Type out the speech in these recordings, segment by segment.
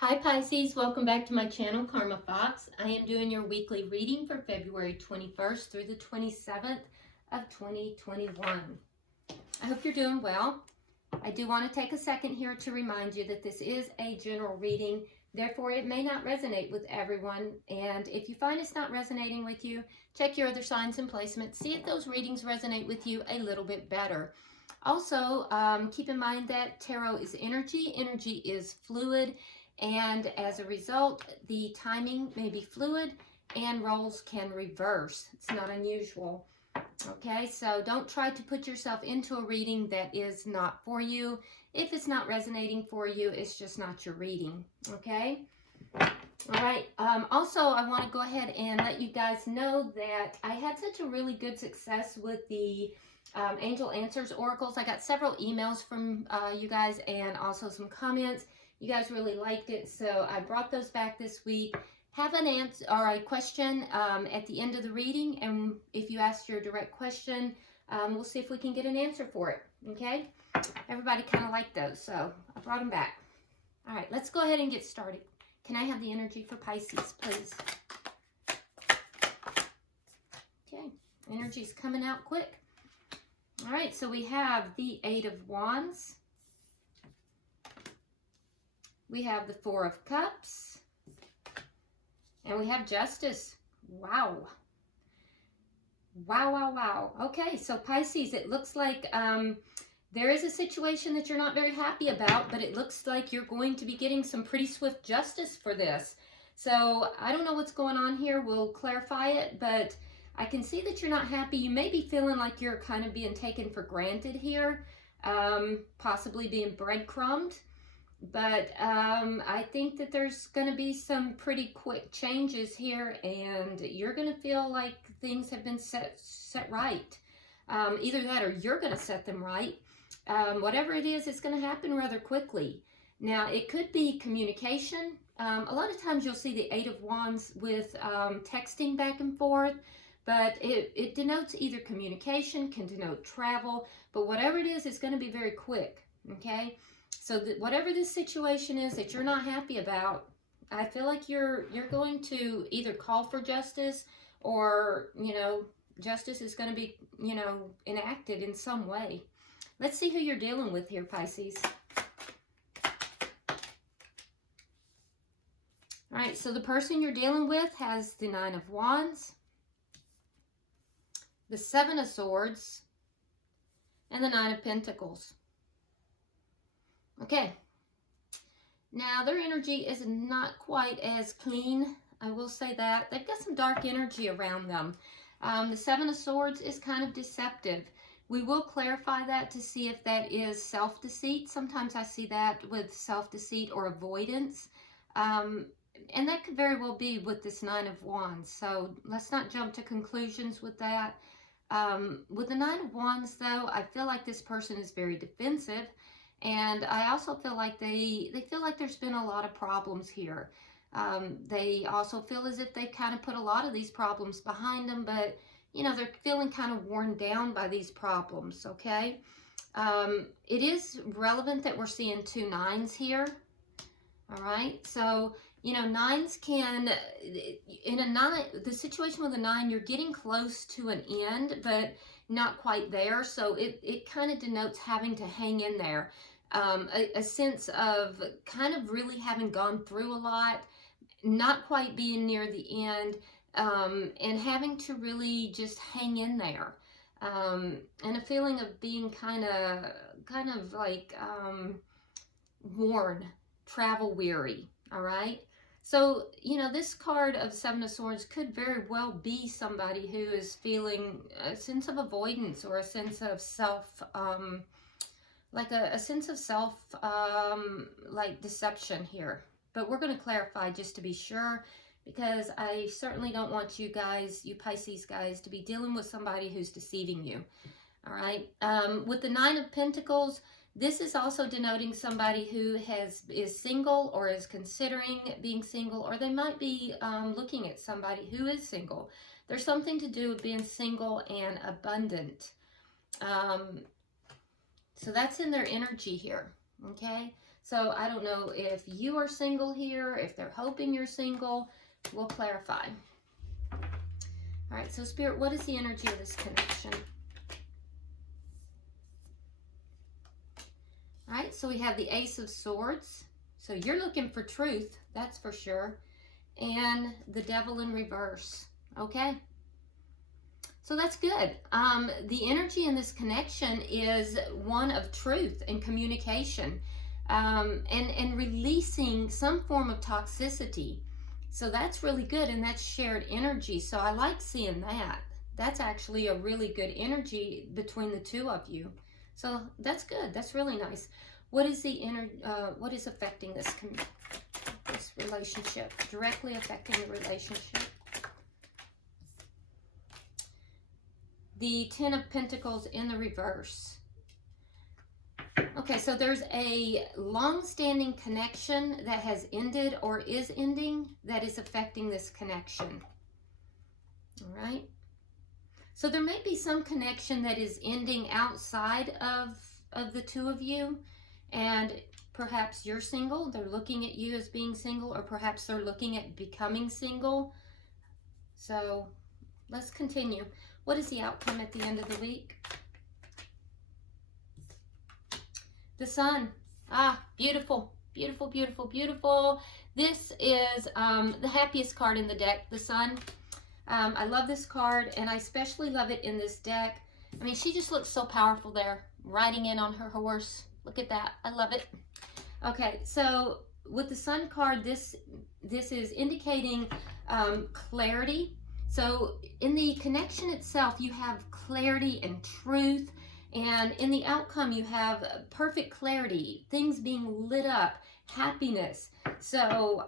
Hi Pisces, welcome back to my channel, Karma Fox. I am doing your weekly reading for February 21st through the 27th of 2021. I hope you're doing well. I do want to take a second here to remind you that this is a general reading, therefore it may not resonate with everyone. And if you find it's not resonating with you, check your other signs and placements. See if those readings resonate with you a little bit better. Also, keep in mind that tarot is energy. Energy is fluid. And as a result, the timing may be fluid and roles can reverse. It's not unusual. Okay, so don't try to put yourself into a reading that is not for you. If it's not resonating for you, it's just not your reading. Okay? All right. Also, I want to go ahead and let you guys know that I had such a really good success with the Angel Answers Oracles. I got several emails from you guys and also some comments. You guys really liked it, so I brought those back this week. Have an answer or a question at the end of the reading, and if you ask your direct question, we'll see if we can get an answer for it, okay? Everybody kind of liked those, so I brought them back. All right, let's go ahead and get started. Can I have the energy for Pisces, please? Okay, energy's coming out quick. All right, so we have the Eight of Wands. We have the Four of Cups. And we have Justice. Wow. Wow, wow, wow. Okay, so Pisces, it looks like there is a situation that you're not very happy about, but it looks like you're going to be getting some pretty swift justice for this. So I don't know what's going on here. We'll clarify it, but I can see that you're not happy. You may be feeling like you're kind of being taken for granted here, possibly being breadcrumbed. But I think that there's going to be some pretty quick changes here, and you're going to feel like things have been set right. Either that or you're going to set them right. Whatever it is, it's going to happen rather quickly. Now, it could be communication. A lot of times you'll see the Eight of Wands with texting back and forth, but it denotes either communication, can denote travel, but whatever it is, it's going to be very quick, okay? So whatever this situation is that you're not happy about, I feel like you're going to either call for justice or, you know, justice is going to be, you know, enacted in some way. Let's see who you're dealing with here, Pisces. All right, so the person you're dealing with has the Nine of Wands, the Seven of Swords, and the Nine of Pentacles. Okay, now their energy is not quite as clean, I will say that. They've got some dark energy around them. The Seven of Swords is kind of deceptive. We will clarify that to see if that is self-deceit. Sometimes I see that with self-deceit or avoidance. And that could very well be with this Nine of Wands. So let's not jump to conclusions with that. With the Nine of Wands, though, I feel like this person is very defensive. And I also feel like they feel like there's been a lot of problems here. They also feel as if they kind of put a lot of these problems behind them, but, you know, they're feeling kind of worn down by these problems, okay? It is relevant that we're seeing two nines here, all right? So, you know, nines can, in a nine, the situation with a nine, you're getting close to an end, but not quite there. So it kind of denotes having to hang in there. A sense of kind of really having gone through a lot, not quite being near the end, and having to really just hang in there. And a feeling of being kind of like worn, travel weary, all right? So, you know, this card of Seven of Swords could very well be somebody who is feeling a sense of avoidance or a sense of self, like a sense of self, like deception here. But we're going to clarify just to be sure, because I certainly don't want you guys, you Pisces guys, to be dealing with somebody who's deceiving you. All right. With the Nine of Pentacles, this is also denoting somebody who is single or is considering being single, or they might be looking at somebody who is single. There's something to do with being single and abundant. So that's in their energy here, okay? So I don't know if you are single here, if they're hoping you're single. We'll clarify. All right, so Spirit, what is the energy of this connection? All right, so we have the Ace of Swords. So you're looking for truth, that's for sure. And the Devil in reverse, okay? So that's good. The energy in this connection is one of truth and communication, and releasing some form of toxicity. So that's really good, and that's shared energy. So I like seeing that. That's actually a really good energy between the two of you. So that's good. That's really nice. What is the what is affecting this relationship? Directly affecting the relationship. The Ten of Pentacles in the reverse. Okay, so there's a long-standing connection that has ended or is ending that is affecting this connection. All right. So there may be some connection that is ending outside of the two of you, and perhaps you're single. They're looking at you as being single, or perhaps they're looking at becoming single. So let's continue. What is the outcome at the end of the week? The Sun. Ah, beautiful, beautiful, beautiful, beautiful. This is the happiest card in the deck, the Sun. I love this card, and I especially love it in this deck. I mean, she just looks so powerful there, riding in on her horse. Look at that. I love it. Okay, so with the Sun card, this is indicating clarity. So in the connection itself, you have clarity and truth. And in the outcome, you have perfect clarity, things being lit up, happiness. So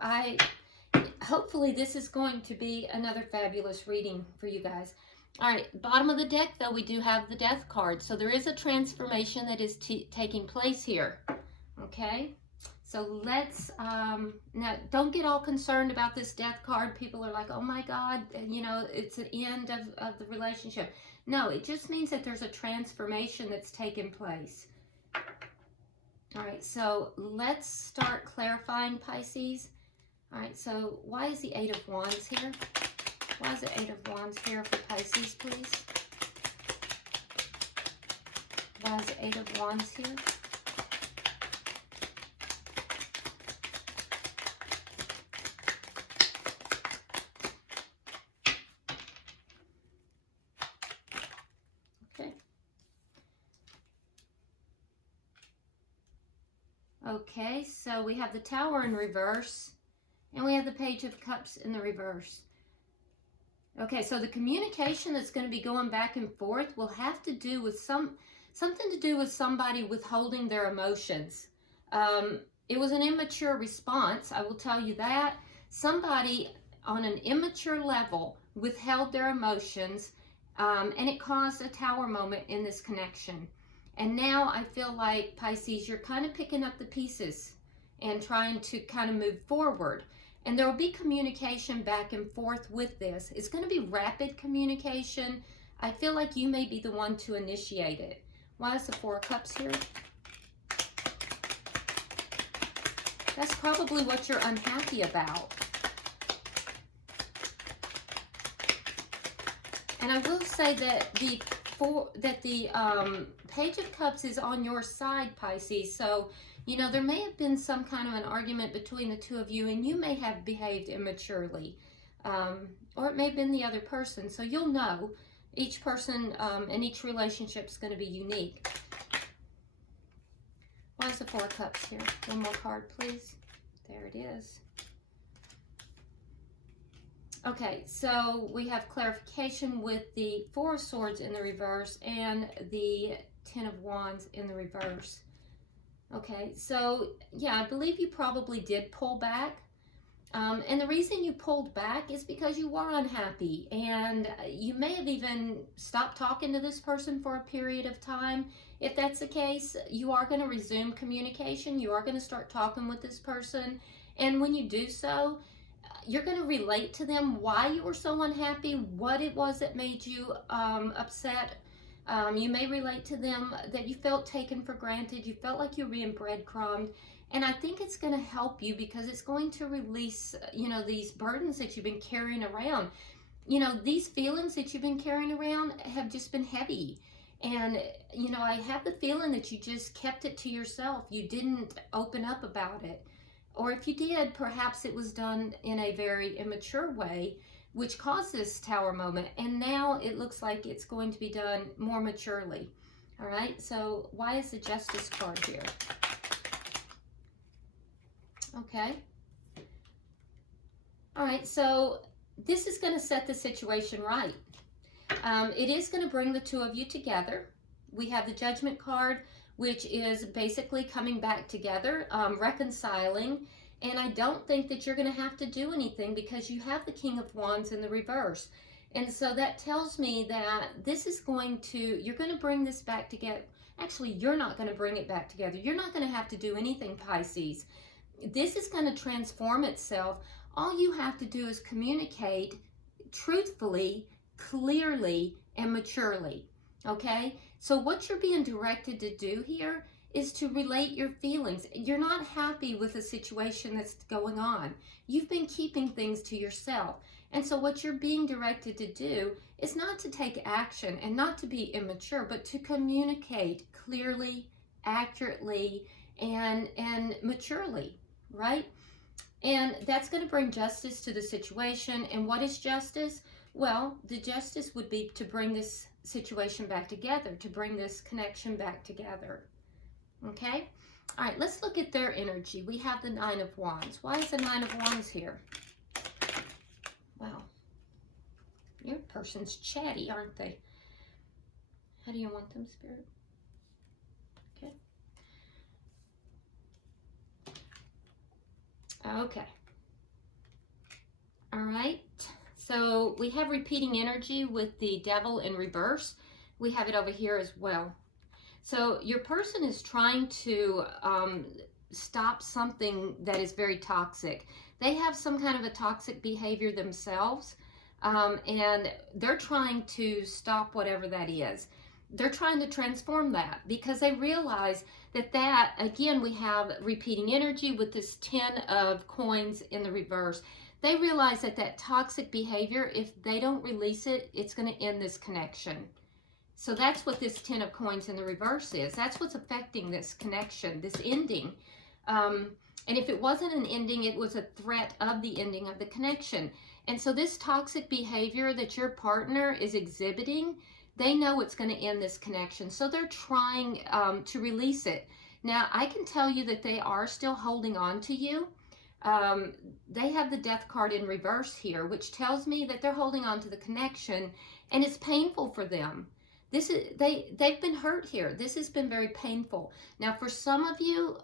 hopefully this is going to be another fabulous reading for you guys. All right, bottom of the deck, though, we do have the Death card. So there is a transformation that is taking place here. Okay, so let's, now don't get all concerned about this Death card. People are like, oh my God, you know, it's the end of the relationship. No, it just means that there's a transformation that's taken place. All right, so let's start clarifying, Pisces. All right, so why is the Eight of Wands here? Why is the Eight of Wands here for Pisces, please? Why is the Eight of Wands here? Okay, so we have the Tower in reverse, and we have the Page of Cups in the reverse. Okay, so the communication that's going to be going back and forth will have to do with something to do with somebody withholding their emotions. It was an immature response, I will tell you that. Somebody on an immature level withheld their emotions, and it caused a Tower moment in this connection. And now I feel like, Pisces, you're kind of picking up the pieces and trying to kind of move forward. And there will be communication back and forth with this. It's going to be rapid communication. I feel like you may be the one to initiate it. Why is the Four of Cups here? That's probably what you're unhappy about. And I will say that the Page of Cups is on your side, Pisces. So, you know, there may have been some kind of an argument between the two of you, and you may have behaved immaturely. Or it may have been the other person. So you'll know. Each person and each relationship is going to be unique. Why is the Four of Cups here? One more card, please. There it is. Okay, so we have clarification with the Four of Swords in the reverse and the Ten of Wands in the reverse. Okay, so yeah, I believe you probably did pull back. And the reason you pulled back is because you were unhappy, and you may have even stopped talking to this person for a period of time. If that's the case, you are going to resume communication. You are going to start talking with this person. And when you do so, you're going to relate to them why you were so unhappy, what it was that made you upset. You may relate to them that you felt taken for granted. You felt like you were being breadcrumbed. And I think it's going to help you because it's going to release, you know, these burdens that you've been carrying around. You know, these feelings that you've been carrying around have just been heavy. And, you know, I have the feeling that you just kept it to yourself. You didn't open up about it. Or if you did, perhaps it was done in a very immature way, which caused this Tower moment. And now it looks like it's going to be done more maturely. All right, so why is the Justice card here? Okay. All right, so this is going to set the situation right. It is going to bring the two of you together. We have the Judgment card, which is basically coming back together, reconciling. And I don't think that you're going to have to do anything because you have the King of Wands in the reverse. And so that tells me that this is going to, you're going to bring this back together. Actually, you're not going to bring it back together. You're not going to have to do anything, Pisces. This is going to transform itself. All you have to do is communicate truthfully, clearly, and maturely. Okay? So what you're being directed to do here is to relate your feelings. You're not happy with the situation that's going on. You've been keeping things to yourself. And so what you're being directed to do is not to take action and not to be immature, but to communicate clearly, accurately, and maturely, right? And that's going to bring justice to the situation. And what is justice? Well, the justice would be to bring this situation back together, to bring this connection back together. Okay? All right, let's look at their energy. We have the Nine of Wands. Why is the Nine of Wands here? Wow. Your person's chatty, aren't they? How do you want them, Spirit? Okay. Okay. All right. So we have repeating energy with the Devil in reverse. We have it over here as well. So your person is trying to stop something that is very toxic. They have some kind of a toxic behavior themselves, and they're trying to stop whatever that is. They're trying to transform that because they realize that, again, we have repeating energy with this 10 of coins in the reverse. They realize that toxic behavior, if they don't release it, it's going to end this connection. So that's what this 10 of coins in the reverse is. That's what's affecting this connection, this ending. And if it wasn't an ending, it was a threat of the ending of the connection. And so this toxic behavior that your partner is exhibiting, they know it's going to end this connection. So they're trying to release it. Now, I can tell you that they are still holding on to you. They have the Death card in reverse here, which tells me that they're holding on to the connection, and it's painful for them. They've been hurt here. This has been very painful. Now, for some of you,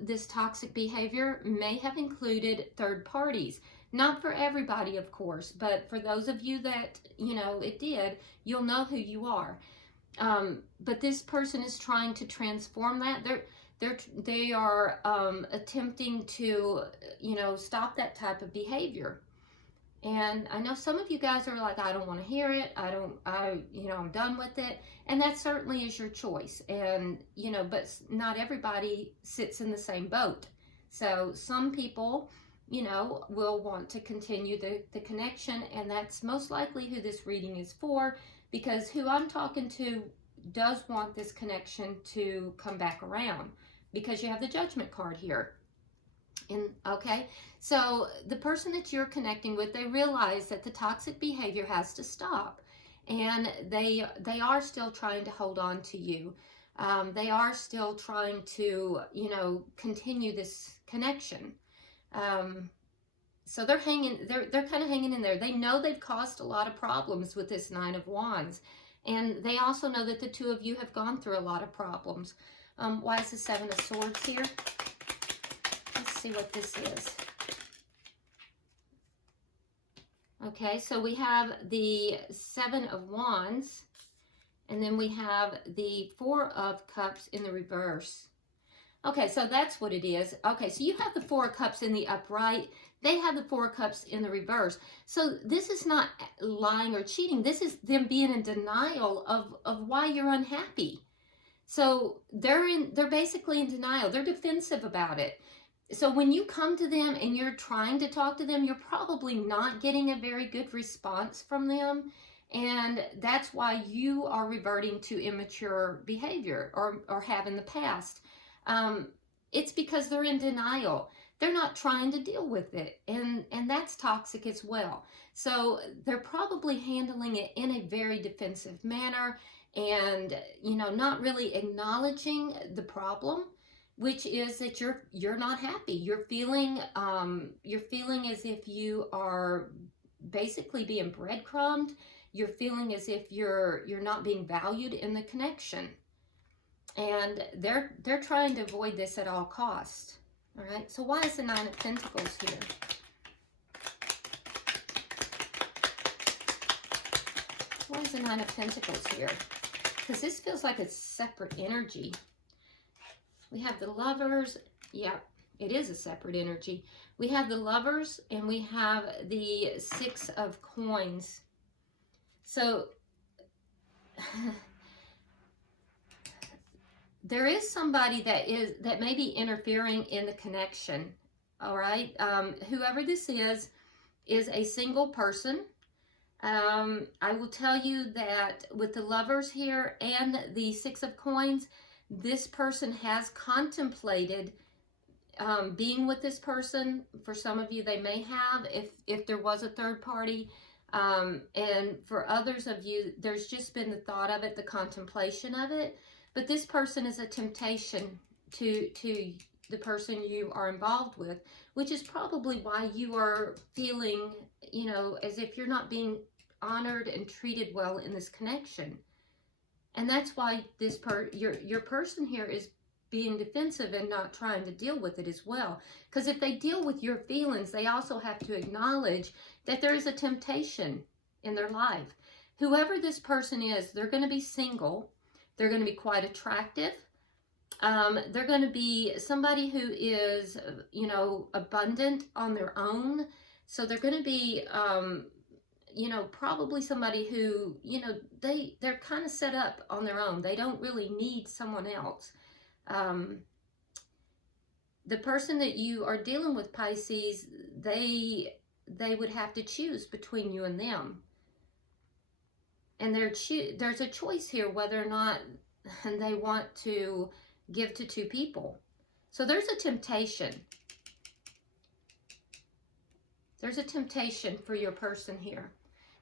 this toxic behavior may have included third parties. Not for everybody, of course, but for those of you that, you know, it did, you'll know who you are. But this person is trying to transform that. They are attempting to, you know, stop that type of behavior. And I know some of you guys are like, I don't want to hear it. I'm done with it. And that certainly is your choice. And, you know, but not everybody sits in the same boat. So some people, you know, will want to continue the connection. And that's most likely who this reading is for, because who I'm talking to does want this connection to come back around, because you have the Judgment card here. Okay, so the person that you're connecting with, they realize that the toxic behavior has to stop, and they are still trying to hold on to you. They are still trying to, you know, continue this connection. So they're kind of hanging in there. They know they've caused a lot of problems with this Nine of Wands, and they also know that the two of you have gone through a lot of problems. Why is the Seven of Swords here? Let's see what this is. Okay, so we have the Seven of Wands, and then we have the Four of Cups in the reverse. Okay, so that's what it is. Okay, so you have the Four of Cups in the upright. They have the Four of Cups in the reverse. So this is not lying or cheating. This is them being in denial of why you're unhappy. So they're basically in denial. They're defensive about it. So when you come to them and you're trying to talk to them, you're probably not getting a very good response from them. And that's why you are reverting to immature behavior or have in the past. It's because they're in denial. They're not trying to deal with it. And that's toxic as well. So they're probably handling it in a very defensive manner and, you know, not really acknowledging the problem, which is that you're not happy. You're feeling as if you are basically being breadcrumbed. You're feeling as if you're not being valued in the connection. And they're trying to avoid this at all costs. All right, so why is the Nine of Pentacles here? Why is the Nine of Pentacles here? Because this feels like a separate energy. We have the Lovers. Yeah, it is a separate energy. We have the Lovers and we have the Six of Coins. So there is somebody that may be interfering in the connection. All right, whoever this is a single person. I will tell you that with the Lovers here and the Six of Coins, this person has contemplated being with this person. For some of you, they may have, if there was a third party. And for others of you, there's just been the thought of it, the contemplation of it. But this person is a temptation to the person you are involved with, which is probably why you are feeling, you know, as if you're not being honored and treated well in this connection. And that's why this your person here is being defensive and not trying to deal with it as well. Because if they deal with your feelings, they also have to acknowledge that there is a temptation in their life. Whoever this person is, they're going to be single. They're going to be quite attractive. They're going to be somebody who is, you know, abundant on their own. So they're going to be, you know, probably somebody who, you know, they're kind of set up on their own. They don't really need someone else. The person that you are dealing with, Pisces, they would have to choose between you and them. And there's a choice here whether or not they want to give to two people. So there's a temptation. There's a temptation for your person here.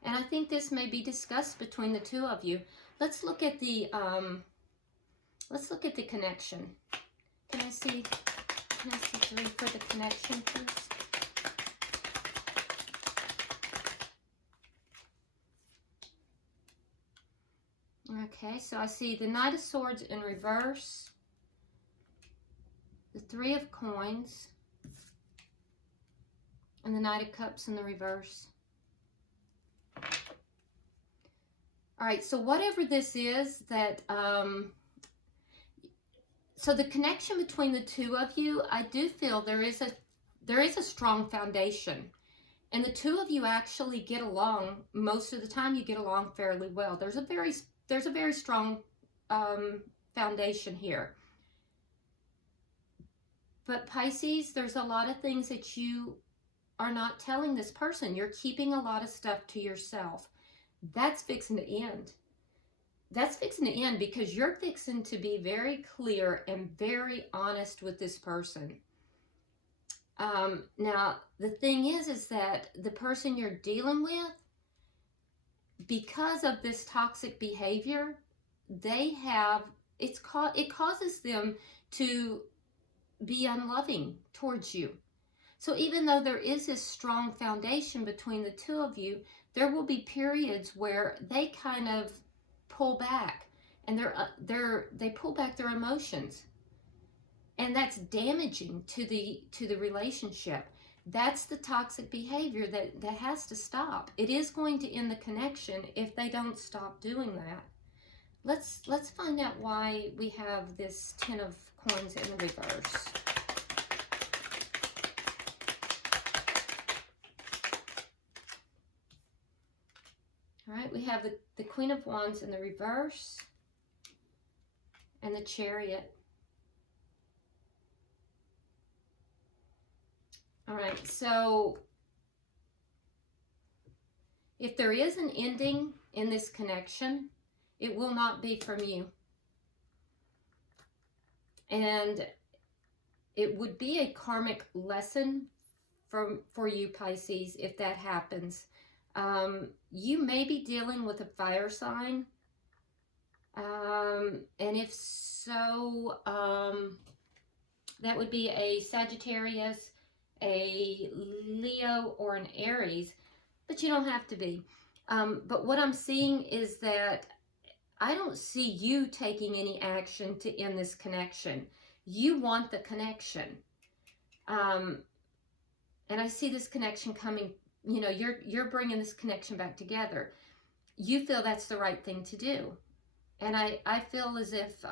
And I think this may be discussed between the two of you. Let's look at the connection. Can I see 3 for the connection, please? Okay, so I see the Knight of Swords in reverse, the 3 of Coins, and the Knight of Cups in the reverse. All right, so whatever this is that, so the connection between the two of you, I do feel there is a strong foundation. And the two of you actually get along. Most of the time you get along fairly well. There's a very strong foundation here. But Pisces, there's a lot of things that you are not telling this person. You're keeping a lot of stuff to yourself. That's fixing to end. That's fixing to end because you're fixing to be very clear and very honest with this person. Now, the thing is that the person you're dealing with, because of this toxic behavior, it causes them to be unloving towards you. So even though there is this strong foundation between the two of you, there will be periods where they kind of pull back, and they pull back their emotions, and that's damaging to the relationship. That's the toxic behavior that has to stop. It is going to end the connection if they don't stop doing that. Let's find out why we have this 10 of Coins in the reverse. All right, we have the Queen of Wands in the reverse, and the Chariot. All right, so if there is an ending in this connection, it will not be from you. And it would be a karmic lesson for you, Pisces, if that happens. You may be dealing with a fire sign. And if so, that would be a Sagittarius, a Leo, or an Aries. But you don't have to be. But what I'm seeing is that I don't see you taking any action to end this connection. You want the connection. And I see this connection coming, you know, you're bringing this connection back together. You feel that's the right thing to do. And I feel as if,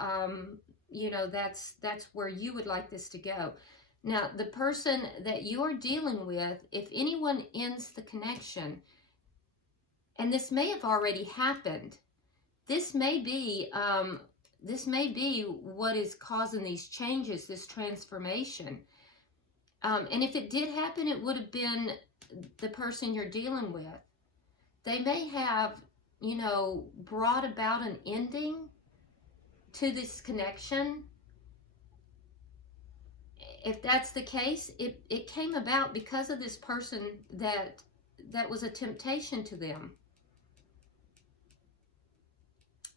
you know, that's where you would like this to go. Now, the person that you're dealing with, if anyone ends the connection, and this may have already happened, this may be what is causing these changes, this transformation. And if it did happen, it would have been the person you're dealing with. They may have, you know, brought about an ending to this connection. If that's the case, it came about because of this person that was a temptation to them.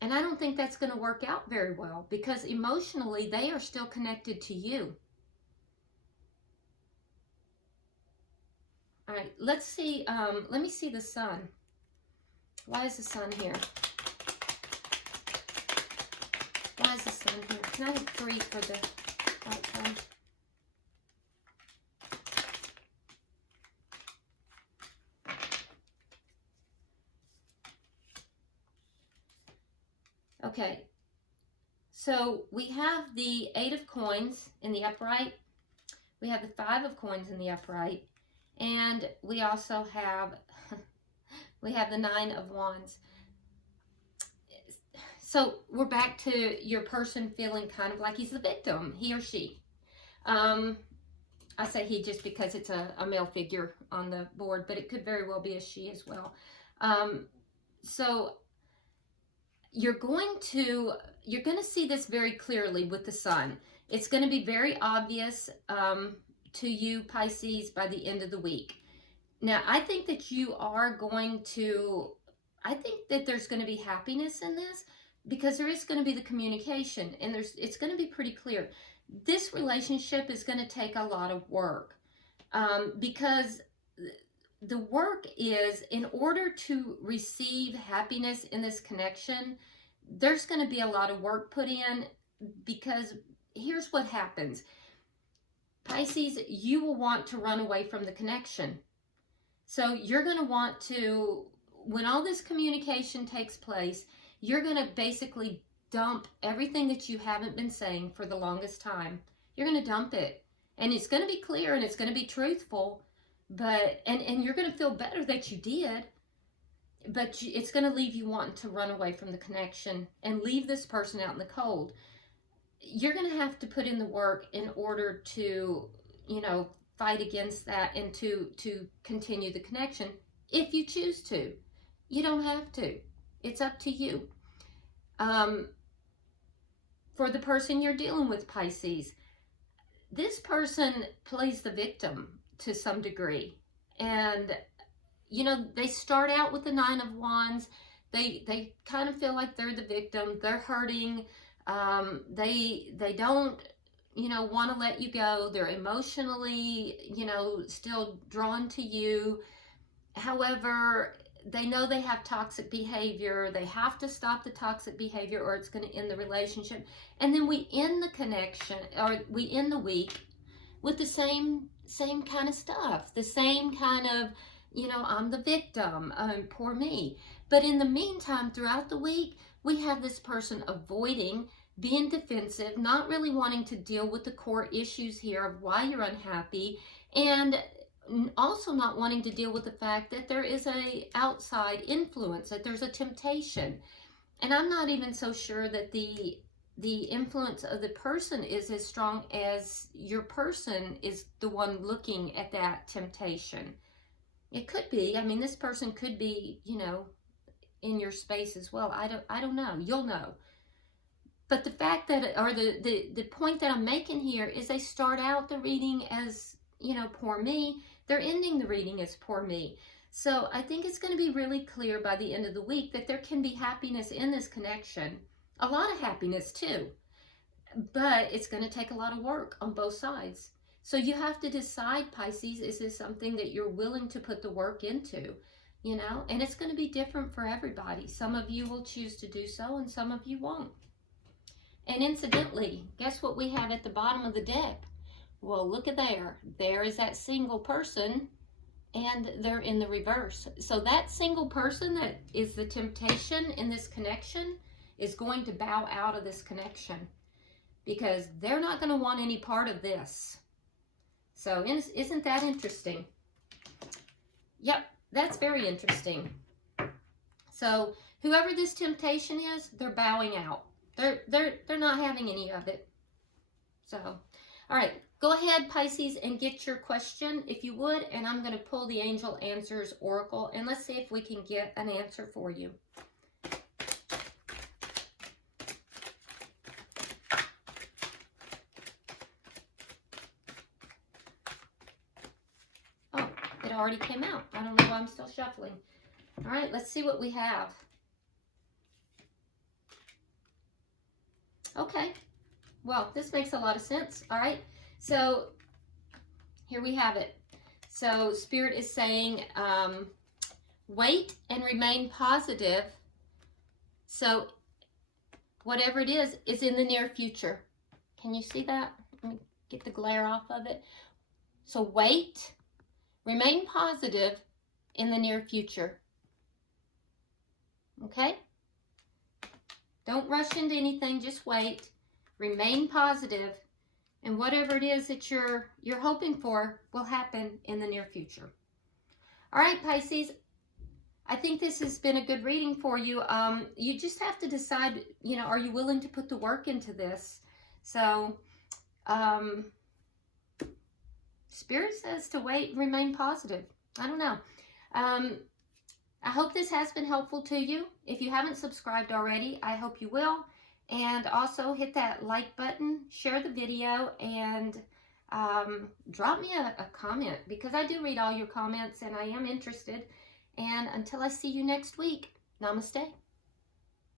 And I don't think that's going to work out very well, because emotionally they are still connected to you. All right, let's see. Let me see the sun. Why is the sun here? Why is the sun here? Can I have 3 for the outcome? Okay, so we have the 8 of coins in the upright. We have the 5 of coins in the upright. And we also have, we have the 9 of wands. So we're back to your person feeling kind of like he's the victim, he or she. I say he just because it's a male figure on the board, but it could very well be a she as well. So you're going to see this very clearly with the sun. It's going to be very obvious to you, Pisces, by the end of the week. Now, I think that you are going to, I think that there's going to be happiness in this, because there is going to be the communication, and it's going to be pretty clear. This relationship is going to take a lot of work, because the work is, in order to receive happiness in this connection, there's going to be a lot of work put in, because here's what happens. Pisces, you will want to run away from the connection. So you're going to want to, when all this communication takes place, you're going to basically dump everything that you haven't been saying for the longest time. You're going to dump it. And it's going to be clear and it's going to be truthful, but and you're going to feel better that you did, but it's going to leave you wanting to run away from the connection and leave this person out in the cold. You're going to have to put in the work in order to, you know, fight against that and to continue the connection if you choose to. You don't have to. It's up to you. For the person you're dealing with, Pisces, this person plays the victim to some degree. And, you know, they start out with the 9 of wands. They kind of feel like they're the victim. They're hurting. They don't, you know, want to let you go. They're emotionally, you know, still drawn to you. However, they know they have toxic behavior. They have to stop the toxic behavior or it's going to end the relationship. And then we end the connection, or we end the week with the same kind of stuff. The same kind of, you know, I'm the victim, poor me. But in the meantime, throughout the week, we have this person avoiding, being defensive, not really wanting to deal with the core issues here of why you're unhappy, and also not wanting to deal with the fact that there is a outside influence, that there's a temptation. And I'm not even so sure that the the influence of the person is as strong as your person is the one looking at that temptation. It could be. I mean, this person could be, you know, in your space as well. I don't know. You'll know. But the fact that, or the point that I'm making here is they start out the reading as, you know, poor me. They're ending the reading as poor me. So I think it's going to be really clear by the end of the week that there can be happiness in this connection. A lot of happiness too. But it's going to take a lot of work on both sides. So you have to decide, Pisces, is this something that you're willing to put the work into? You know, and it's going to be different for everybody. Some of you will choose to do so and some of you won't. And incidentally, guess what we have at the bottom of the deck? Well, look at there. There is that single person, and they're in the reverse. So that single person that is the temptation in this connection is going to bow out of this connection because they're not going to want any part of this. So isn't that interesting? Yep, that's very interesting. So whoever this temptation is, they're bowing out. They're not having any of it. So, all right, go ahead, Pisces, and get your question if you would, and I'm going to pull the Angel Answers Oracle, and let's see if we can get an answer for you. Oh, it already came out. I don't know why I'm still shuffling. All right, let's see what we have. Okay, well, this makes a lot of sense. All right, so here we have it. So Spirit is saying, wait and remain positive. So whatever it is in the near future. Can you see that? Let me get the glare off of it. So wait, remain positive in the near future. Okay? Don't rush into anything, just wait. Remain positive, and whatever it is that you're hoping for will happen in the near future. All right, Pisces, I think this has been a good reading for you. You just have to decide, you know, are you willing to put the work into this? So, Spirit says to wait and remain positive. I don't know. I hope this has been helpful to you. If you haven't subscribed already, I hope you will. And also hit that like button, share the video, and drop me a comment because I do read all your comments and I am interested. And until I see you next week, namaste.